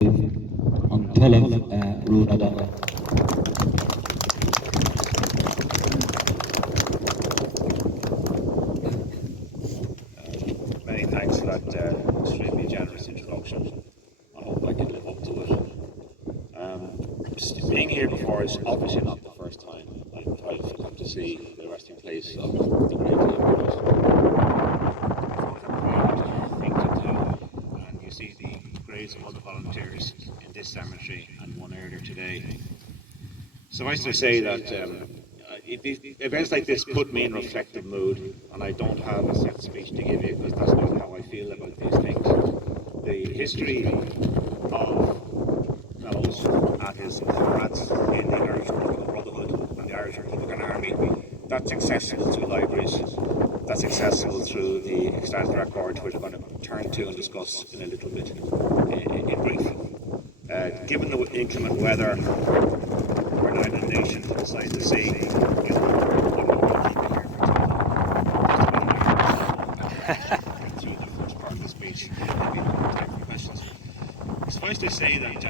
on Tullow Rúnada. Many thanks for that extremely generous introduction. I hope I can live up to it. Being here before is obviously not the first time I've come to see the resting place of the great Liam thing to do. And you see the graves of other volunteers in this cemetery and one earlier today. Suffice to say that events like this put me in reflective mood, and I don't have a set speech to give you because that's not how I feel about these things. The history of Mellows and his comrades in the Irish Republican Brotherhood and the Irish Republican Army, that's accessible through libraries, that's accessible through the extant record, which we're going to turn to and discuss in a little bit in brief. Given the inclement weather, we're now in a nation beside the sea. Through the first part of the speech, there'll be time for questions. Suffice to say that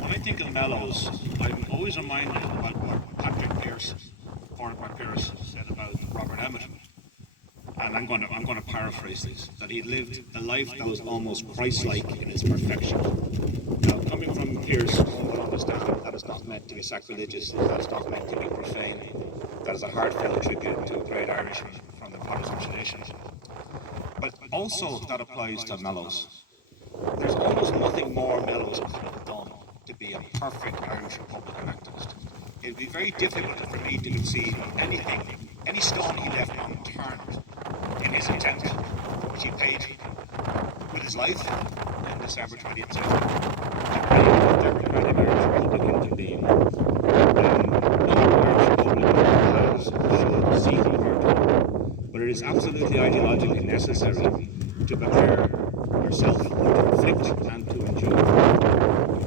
when I think of Mellows, I'm always reminded about what Patrick Pearse, Cormac Pearse, said about Robert Emmet. And I'm going to paraphrase this: that he lived a life that was almost Christ-like in its perfection. Now, coming from Pearse, one would understand that it's not meant to be sacrilegious, that it's not meant to be profane, that is a heartfelt tribute to a great Irishman from the Protestant tradition. But also that applies to Mellows. There's almost nothing more Mellows could have done to be a perfect Irish Republican activist. It would be very difficult for me to conceive anything, any stone he left unturned in his attempt, which he paid with his life in December 20th to bring the democratic Irish Republic into being. Irish Republic should see the part, but it is absolutely ideologically necessary to prepare yourself to conflict and to endure.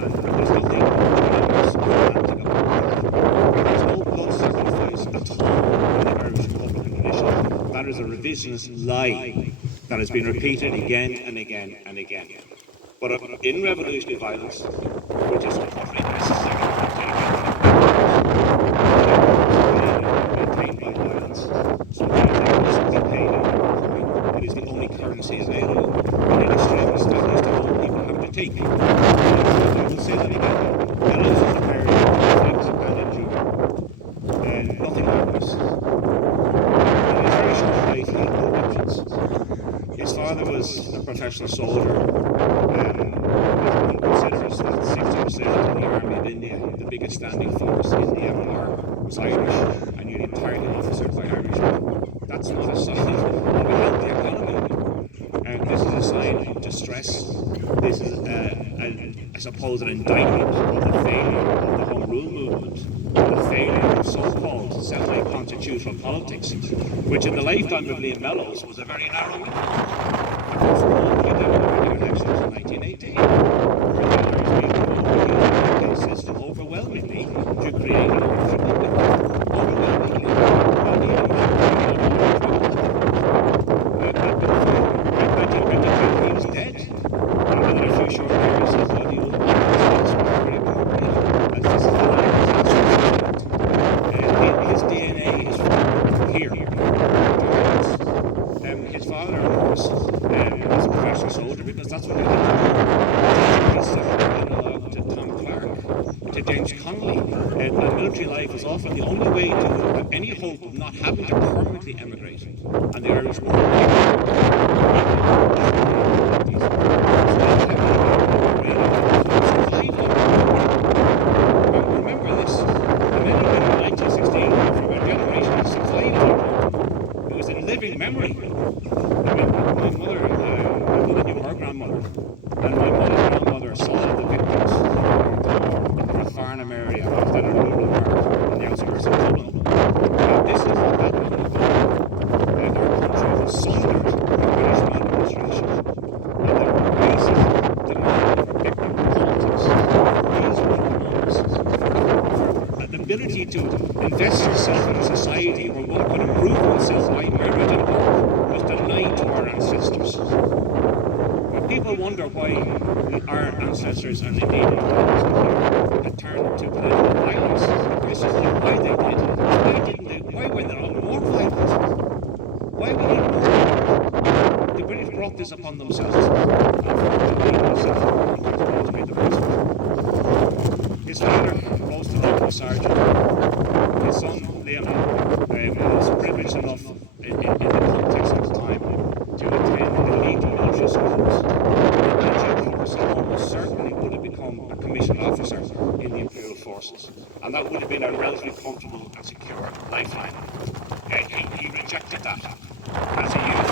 And there's nothing romantic about that. There's no blood sacrifice at all in the Irish Republican tradition. That is a revisionist lie that has been repeated again and again and again. But in revolutionary violence, which is utterly necessary to maintain by violence, sometimes they must be paid in. It is the only currency available. And in extremist values to all people have to take. I will say that again. Mellows is prepared to conflict and endure. And nothing happens. In his very short life, he had no options. His father was a professional soldier. One considers that 60% of the Army of India, the biggest standing force in the MLR, was Irish, and you're entirely officered by Irishmen. That's not a sign of a healthy economy. This is a sign of distress. This is, I suppose, an indictment of the failure of the Home Rule movement, the failure of so-called semi-constitutional politics, which in the lifetime of Liam Mellows was a very narrow window. The first democratic elections in 1918, where the Irish people voted using the system overwhelmingly to create an Irish Republic. Overwhelmingly. He was dead. And within a few short years, his body was very appropriate, as this is the language. His DNA is from here. His father, of course, was a professional soldier because that's what he did. He's analog to Tom Clark, to James Connolly. And military life was often the only way to have any hope of not having to permanently emigrate. And the Irish were remember this. The men who in 1916 from a generation survived. It was in living memory. I mean, my mother, I really knew her grandmother, and my mother's grandmother saw the victims of the North Farnham area, that a rural part on the outskirts of Dublin. This is what that would have been. Our country was sundered by British administration, and the basis demanded for victim politics. These were the norms for an ability to invest yourself in a society where one could improve oneself by merit and work was denied to our ancestors. people wonder why our ancestors and indeed had turned to political violence, the question is not why they did. Why were they all more violent? Why were they more violent? The British brought this upon themselves. His father rose to local sergeant. His son, Liam, was privileged enough in the context of the time to attend elite military schools. And due course, he almost certainly would have become a commissioned officer in the Imperial Forces. And that would have been a relatively comfortable and secure lifeline. He rejected that as a youth.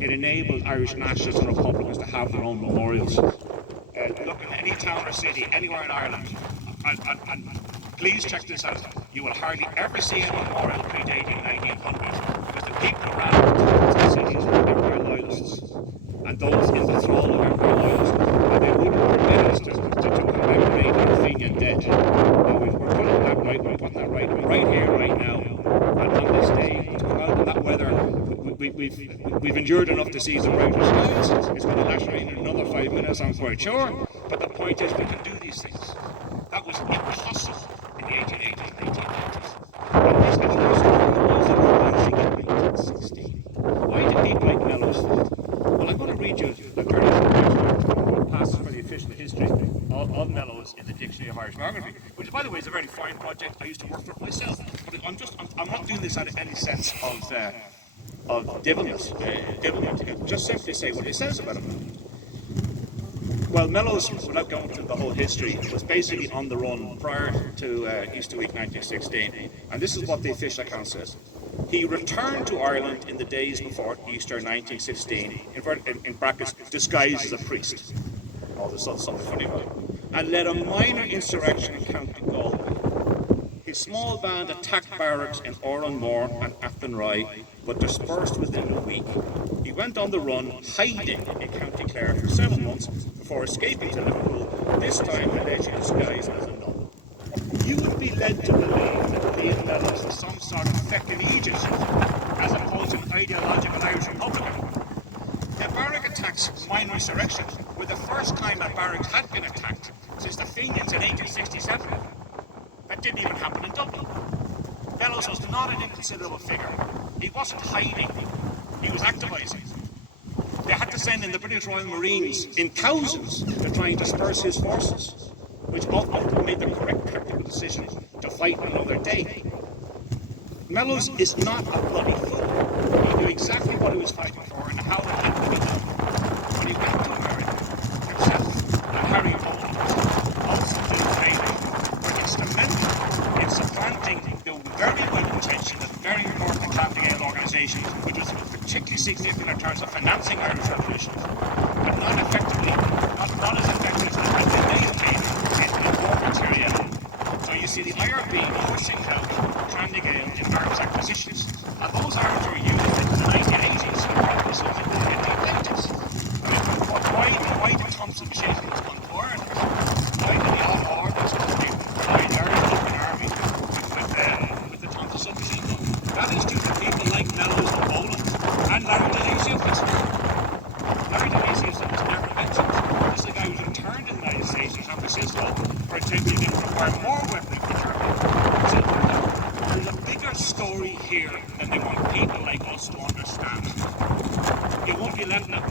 It enabled Irish nationalists and Republicans to have their own memorials. Look in any town or city anywhere in Ireland, and please check this out, you will hardly ever see a memorial predating 1900, because the people who ran the cities were Empire loyalists, and those in the thrall of Empire loyalists, and they wouldn't permit us to commemorate our Fenian dead. Now we're putting that right, right here, right now, and on this day, to come out in that weather. We've endured enough to see some brighter skies. It's going to lash rain in another 5 minutes, I'm quite sure. But the point is, we can do these things. That was impossible in the 1880s and 1890s. And this was in 1916. Why did people like Mellows fall? Well, I'm going to read you a very short passage for the official history of Mellows in the Dictionary of Irish Biography, which, by the way, is a very fine project. I used to work for it myself. But I'm not doing this out of any sense of devilment, just simply say what it says about him. Well, Mellows, without going through the whole history, was basically on the run prior to Easter Week 1916, and this is what the official account says. He returned to Ireland in the days before Easter 1916, in brackets, disguised as a priest. Oh, there's something funny about it. And led a minor insurrection in County Galway. His small band attacked barracks in Oranmore and Athenry, but dispersed within a week. He went on the run, hiding in County Clare for 7 months before escaping to Liverpool, this time allegedly disguised as a nun. You would be led to believe that Liam Mellows was some sort of feckin' Egypt, as opposed to an ideological Irish Republican. The barrack attacks, minor insurrections, were the first time a barrack had been attacked since the Fenians in 1867. That didn't even happen in Dublin. Mellows was not an inconsiderable figure. He wasn't hiding, he was activising. They had to send in the British Royal Marines in thousands to try and disperse his forces, which ultimately made the correct tactical decision to fight another day. Mellows is not a bloody fool. He knew exactly what he was fighting for and how it had to be done. When he went to America, himself and Harry Bolton, ultimately training, were instrumental in supplanting the very well-intentioned and very important County Gael organisation, which was particularly significant in terms of financing Irish revolution, but not as effectively, not as effective as they may have been in war material you see the IRB pushing out Tranmere Gale in arms acquisitions. And those arms were used in the 1980s for purposes of the 1980s. Why did Thompson Machine Guns unborn? Why did the Alpha Ordnance Company provide their open army with the Thompson submachine gun? That is due to people like Mellows and Boland and Larry D'Alessio. Larry D'Alessio was never mentioned. This is a guy who was interned in the United States in San Francisco for attempting to acquire more weaponry from Germany. So there's a bigger story here than they want people like us to understand. You won't be letting it.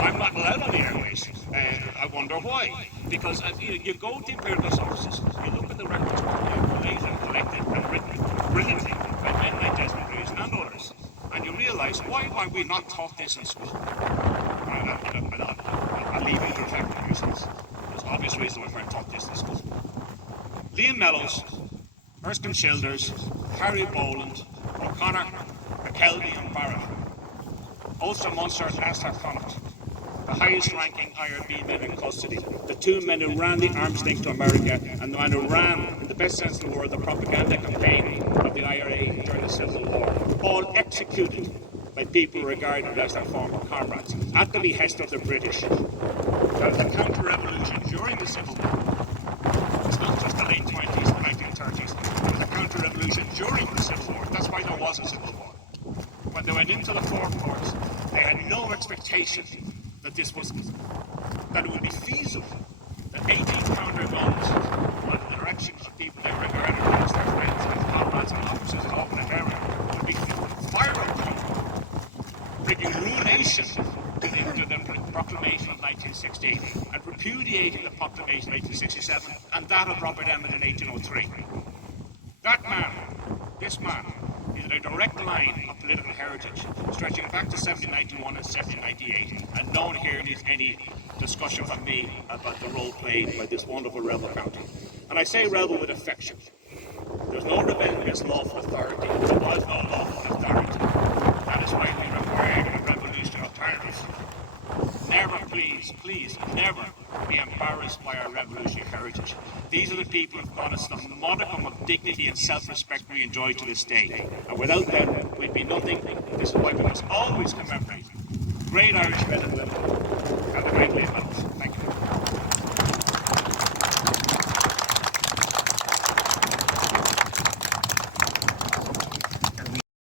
I'm not allowed on the airways. I wonder why. Because you go to empirical sources, you look at the records collated and collected and written brilliantly by men like Desmond Rees and others, and you realise, why are we not taught this in school? I'll leave it to reflect reasons. There's obvious reasons why we weren't taught this in school. Liam Mellows, Erskine Childers, Harry Boland, O'Connor, McKelvey and Barrett. Ulster Munster and Astar Connacht, the highest ranking IRB men in custody, the two men who ran the arms link to America and the man who ran, in the best sense of the word, the propaganda campaign of the IRA during the Civil War, all executed by people regarded as their former comrades, at the behest of the British. There was a counter-revolution during the Civil War. It's not just the late 20s and 1930s. There was a counter-revolution during the Civil War. That's why there was a Civil War. When they went into the forecourts, they had no expectation that that it would be feasible, that 18-pounder guns, under the direction of people they regarded as their friends and comrades and officers in Auckland area, would be fired upon, bringing ruination to the proclamation of 1916 and repudiating the proclamation of 1867 and that of Robert Emmet in 1803. That man, this man, is in a direct line of political heritage, stretching back to 1791 and 1798, and no one here needs any discussion from me about the role played by this wonderful rebel county. And I say rebel with affection. There's no rebellion against lawful authority. There was no lawful authority. That is why we require a revolutionary alternative. Never, please, never be embarrassed by our revolutionary heritage. These are the people who've brought us the modicum of dignity and self-respect we enjoy to this day. And without them, we'd be nothing. This is why we must always commemorate great Irish men and women